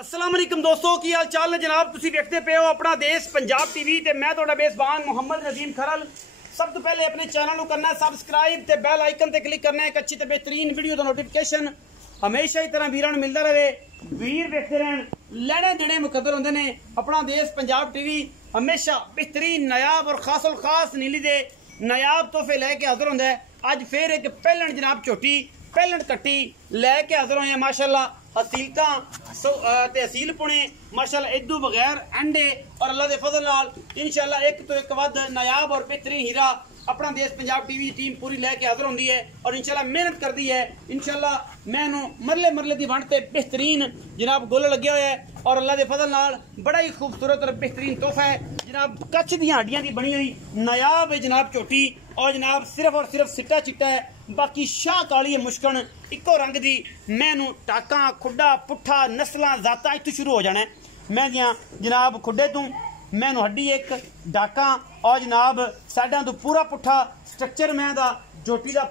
अस्सलाम वालेकुम दोस्तों की हाल चाल है जनाब। तुसी देखते पे हो अपना देश पंजाब टीवी ते मैं तुहाडा मेज़बान मुहम्मद नदीम खरल। सब तो पहले अपने चैनल को करना सबसक्राइब ते बैल आइकन ते क्लिक करना है। एक अच्छी ते बेहतरीन वीडियो का नोटिफिकेशन हमेशा ही तरह वीरां नूं मिलता रहे। वीर देखते रहन, लैणे देने मुकद्दर होंदे ने। अपना देश पंजाब टीवी हमेशा बेहतरीन नायाब और खासुल खास नीली दे नायाब तोहफे लैके हाजिर होंदा है। अज फिर एक पहलन जनाब झोटी पहलन कट्टी लैके हाजिर होए हैं। माशाअल्लाह हसीलता ते हसील पुणे माशाअल्लाह इदू बगैर अंडे और अल्लाह के फजल नाल इंशाअल्लाह एक तो एक वध नायाब और बेहतरीन हीरा अपना देश पंजाब टीवी टीम पूरी लैके हाजिर होंदी है और इंशाअल्लाह मेहनत करती है। इंशाअल्लाह मैनू मरले मरले की वंड ते बेहतरीन जनाब गोल लगे हुए है और अल्लाह के फजल नाल बड़ा ही खूबसूरत और बेहतरीन तोहफा है जनाब। कच्छ दी हड्डियां की बनी हुई नायाब है जनाब झोटी और जनाब सिर्फ और सिर्फ सिट्टा चिट्टा है। बाकी शाह काली है मुश्कन इको रंग की। मैनू टाका खुडा पुट्ठा नस्ल जाता इतों शुरू हो जाना है। मैं दियाँ जनाब खुडे तू मैनू हड्डी एक डाका और जनाब साइडा तो पूरा पुट्ठा स्ट्रक्चर मैं दा झोटी का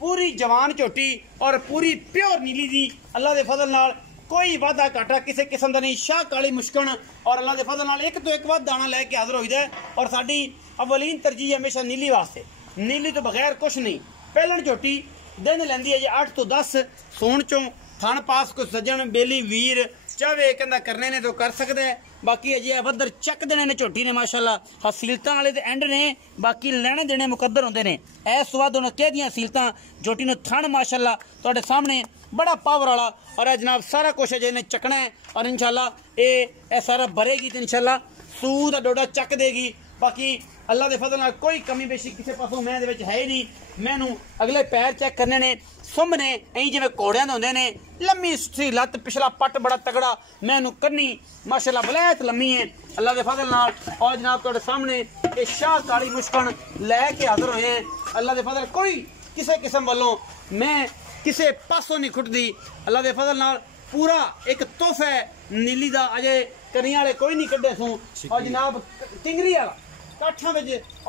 पूरी जवान झोटी और पूरी प्योर नीली दी अल्लाह के फजल नाल कोई वाधा घाटा किसी किस्म का नहीं। शाह काली मुश्कन और अल्लाह के फजल नाल एक तो एक वध दाना लैके हाजिर होईदा है और साडी अवलीन तरजीह हमेशा नीली वास्ते। नीली तो बगैर कुछ नहीं। पहलन झोटी दिन लैंदी है जी 8 तो 10 सोन चों थन पास को सज्जन बेली वीर चाहे कहता करने ने तो कर सकता है। बाकी अजे वधर चक देने ने झोटी ने माशाअल्लाह हसीलतां वाले ते एंड ने बाकी लैने देने मुकद्दर होंदे ने। इस वाद उन्होंने कह दियां हसीलतां झोटी ने थन माशाअल्लाह तुहाडे सामने बड़ा पावर वाला और जनाब सारा कुछ अजे ने चकना है और इंशाअल्लाह ये सारा भरेगी तो इंशाअल्लाह सूह दा डोडा चक देगी। बाकी अल्लाह के फजल नाल कोई कमी पेशी किसी पासों मैं है ही नहीं। मैनू अगले पैर चेक करने ने सुंभ ने ऐं जिवें घोड़ियां दे होंदे ने लम्मी सी लत्त पिछला पट बड़ा तगड़ा मैनू कन्नी माशाअल्लाह बलैत लम्मी है अल्लाह के फजल नाल और जनाब तुहाडे सामने ये शाह काली मुश्कन लैके हाजिर होए हैं। अल्लाह के फजल कोई किसी किस्म वालों मैं किसी पासों नहीं खुटदी। अल्लाह के फजल नाल पूरा एक तोहफा है नीली दा अजे कनिया वाले कोई नहीं कड्डे सूं और जनाब टिंगरी वाला काठा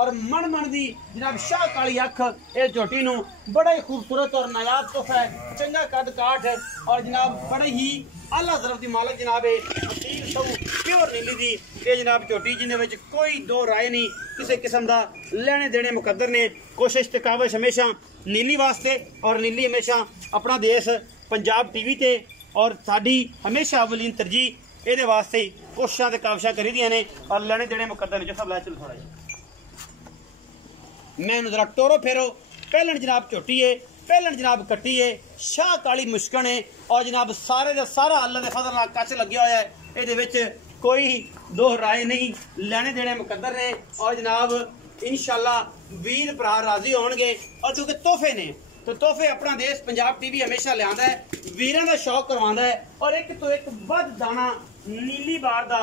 और मन मन दी जनाब शाह काली अख इस झोटी नू बड़ा ही खूबसूरत और नायाब तोहफा है। चंगा कद काठ है और जनाब बड़े ही आला ज़रफ़ की मालक जनाब है प्योर नीली दी ये जनाब झोटी जिन्हें कोई दो राय नहीं किसी किस्म का लेने देने मुकद्दर ने। कोशिश ते काविश हमेशा नीली वास्ते और नीली हमेशा अपना देश पंजाब टीवी ते और साडी हमेशा अवलीन तरजीह ये वास्ते ही कोशिशा ते काविशा करी दियां ने और लेने देने मुकद्दर ने। जो सब लै चलो थोड़ा जी मैनू जरा टोरो फेरो। पहलन जनाब झोटी है पहलन जनाब कट्टी है शाह काली मुश्कन है और जनाब सारे का सारा अल्लाह के फजल नाल कच लग्या होया है। ये कोई दो राय नहीं लेने देने मुकद्दर ने और जनाब इंशाअल्लाह वीर भरा राजी होणगे और क्योंकि तोहफे ने तो तोहफे अपना देश पंजाब टीवी हमेशा लियांदा है वीरां दा शौक करवांदा है और एक तो एक वध दाना नीली बार दा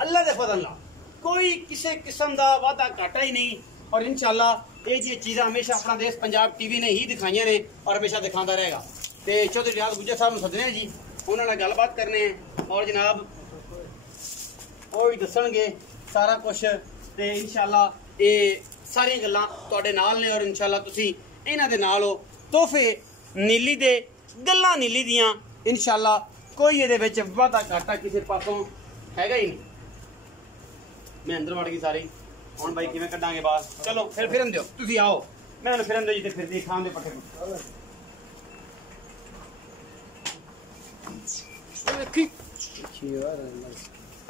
अल्लाह के फजल नाल कोई किसी किस्म का वाधा घाटा ही नहीं। और इंशाअल्लाह ये जी चीज़ां हमेशा अपना देश पंजाब टीवी ने ही दिखाइयां ने और हमेशा दिखाता रहेगा। तो चौधरी रियाज गुज्जर साहब सदने जी उन्होंने गलबात करने हैं और जनाब वो भी दसणगे सारा कुछ तो इंशाअल्लाह ये सारी गल्लां तुहाडे नाल ने और इंशाअल्लाह तुसी इन्हां दे नाल हो। तोहफे नीली दे गल्लां नीली दियां इंशाअल्लाह कोई ये वाधा घाटा किसी पासों हैगा ही नहीं। मैं अंदर वड़ गई सारी हुण भाई किवें कड्डांगे बाहर। चलो फिर फिरन दिओ तुसीं आओ मैं फिरन दो जी फिर दी खान दे पट्टे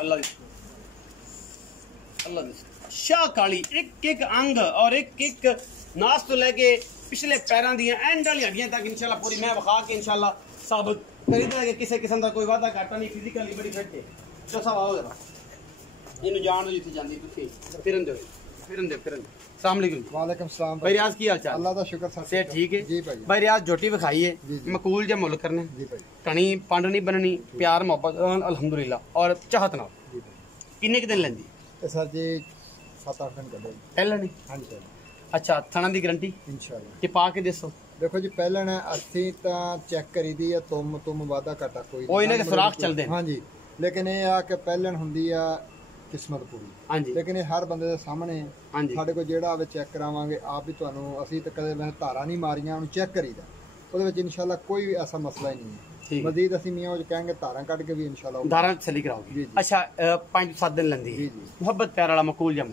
अल्लाह शाह काली एक एक अंग और एक एक नास तो लेके पिछले पैरों दी एंड वाली हड्डियां तक इंशाल्लाह पूरी मैं विखा के इंशाल्लाह साबित करी दूंगा कि किसी किस्म का कोई वादा घाटा नहीं फिजिकली बड़ी फिट है। तो सब आओ जरा इन्हू जान दो जिथे जांदी तुसी फिरन दो फिरन दो फिरन। अस्सलाम वालेकुम। वालेकुम सलाम भाई रियाज की हाल चाल? अल्लाह दा शुक्र सर सेहत ठीक है जी भाई। भाई रियाज झोटी विखाई है मकूल या मुल करने जी भाई कणी पंड नहीं बननी प्यार मोहब्बत अल्हम्दुलिल्लाह और चाहत नाल जी भाई। किन्ने क दिन लैंदी ते सर जी 7-8 दिन कड्डे पहला नहीं? हां जी सर अच्छा थणा दी गारंटी इंशाअल्लाह कि पा के दसो। देखो जी पहले ने असी ता चेक करी दी है तुम वादा घाटा कोई ओ इन्हां के सुराख चलदे हां जी लेकिन ये आ कि पहलन हुंदी आ किस्मत पूरी हां जी लेकिन ये हर बंदे दे सामने हां जी साडे को जेड़ा आवे चेक करावांगे आप भी तुहानू असी ते कदे मैं धारा नहीं मारियां उन्हें चेक करीदा ਉਹਦੇ ਵਿੱਚ इंशाल्लाह कोई भी ऐसा मसला ही नहीं है। ठीक है। मजीद ਅਸੀਂ ਮੀਆਂ ਉਹ ਕਹਾਂਗੇ ਧਾਰਾਂ ਕੱਢ ਕੇ ਵੀ ਇਨਸ਼ਾਅੱਲਾ धारा तसली कराओगे। जी, जी। अच्छा 5-7 दिन लंदी जी, जी। मोहब्बत प्यार वाला मकूल जम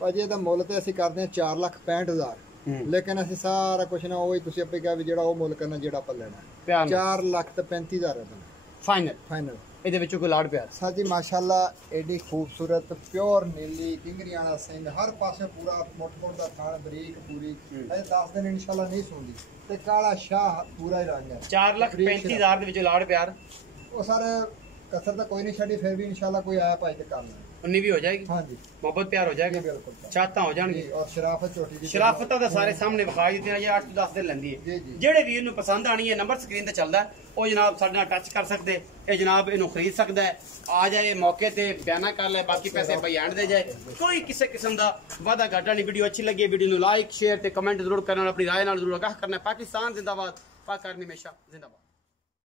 ਭਾਜੀ ਇਹਦਾ ਮੁੱਲ ਤੇ ਅਸੀਂ ਕਰਦੇ ਹਾਂ 4,65,000 ਲੇਕਿਨ ਅਸੀਂ ਸਾਰਾ ਕੁਝ ਨਾ ਉਹੀ ਤੁਸੀਂ ਆਪੇ ਕਿਹਾ ਵੀ ਜਿਹੜਾ ਉਹ ਮੁੱਲ ਕਰਨਾ ਜਿਹੜਾ ਆਪਾਂ ਲੈਣਾ प्यार 4,35,000 ਦਾ फाइनल ਫਾਈਨਲ ਇਹਦੇ ਵਿੱਚੋਂ ਕੋਈ ਲਾੜ ਪਿਆਰ ਸਾਜੀ ਮਾਸ਼ਾਅੱਲਾ ਐਡੀ ਖੂਬਸੂਰਤ ਪਿਓਰ ਨੀਲੀ ਕਿੰਗਰੀਆਂ ਵਾਲਾ ਸਿੰਘ ਹਰ ਪਾਸੇ ਪੂਰਾ ਮੋਟ ਦਾ ਥਾਣ ਬਰੀਕ ਪੂਰੀ ਇਹ 10 ਦਿਨ ਇਨਸ਼ਾਅੱਲਾ ਨਹੀਂ ਸੌਂਦੀ ਤੇ ਕਾਲਾ ਸ਼ਾਹ ਪੂਰਾ ਹੀ ਰੰਗ ਹੈ 4,35,000 ਦੇ ਵਿੱਚੋਂ ਲਾੜ ਪਿਆਰ ਉਹ ਸਾਰੇ ਕਸਰ ਤਾਂ ਕੋਈ ਨਹੀਂ ਛੱਡੀ ਫਿਰ ਵੀ ਇਨਸ਼ਾਅੱਲਾ ਕੋਈ ਆਇਆ ਭਾਈ ਤੇ ਕਰ ਲੈਣਾ 19 भी हो जाएगी ਹਾਂਜੀ मोहब्बत प्यार हो जाएगा ਬਿਲਕੁਲ ਚਾਹਤਾਂ ਹੋ ਜਾਣਗੇ ਜੀ ਔਰ ਸ਼ਰਾਫਤ ਛੋਟੀ ਜੀ ਸ਼ਰਾਫਤਾਂ ਦਾ ਸਾਰੇ ਸਾਹਮਣੇ ਵਿਖਾ ਦਿੱਤੀਆਂ ਇਹ 8-10 ਦਿਨ ਲੈਂਦੀ ਹੈ ਜੀ, ਜੀ। ਜਿਹੜੇ ਵੀਰ ਨੂੰ ਪਸੰਦ ਆਣੀ ਹੈ ਨੰਬਰ ਸਕਰੀਨ ਤੇ ਚੱਲਦਾ ਹੈ, ਉਹ ਜਨਾਬ ਸਾਡੇ ਨਾਲ ਟੱਚ ਕਰ ਸਕਦੇ ਇਹ ਜਨਾਬ ਇਹਨੂੰ ਖਰੀਦ ਸਕਦਾ ਹੈ ਆ ਜਾਏ ਮੌਕੇ ਤੇ ਬਿਆਨਾ ਕਰ ਲੈ ਬਾਕੀ ਪੈਸੇ ਭਾਈ ਐਂਡ ਦੇ ਜਾਏ ਕੋਈ ਕਿਸੇ ਕਿਸਮ ਦਾ ਵਾਦਾ ਘਾਟਾ ਨਹੀਂ ਵੀਡੀਓ ਅੱਛੀ ਲੱਗੀ ਵੀਡੀਓ ਨੂੰ ਲਾਈਕ ਸ਼ੇਅਰ ਤੇ ਕਮੈਂਟ ਜ਼ਰੂਰ ਕਰਨਾ ਆਪਣੀ ਰਾਏ ਨਾਲ ਜ਼ਰੂਰ ਆਗਾਹ ਕਰਨਾ ਪਾਕਿਸਤਾਨ ਜ਼ਿੰਦਾਬਾਦ ਪਾਕ ਆਰਮੀ ਹਮੇਸ਼ਾ ਜ਼ਿੰਦਾਬਾਦ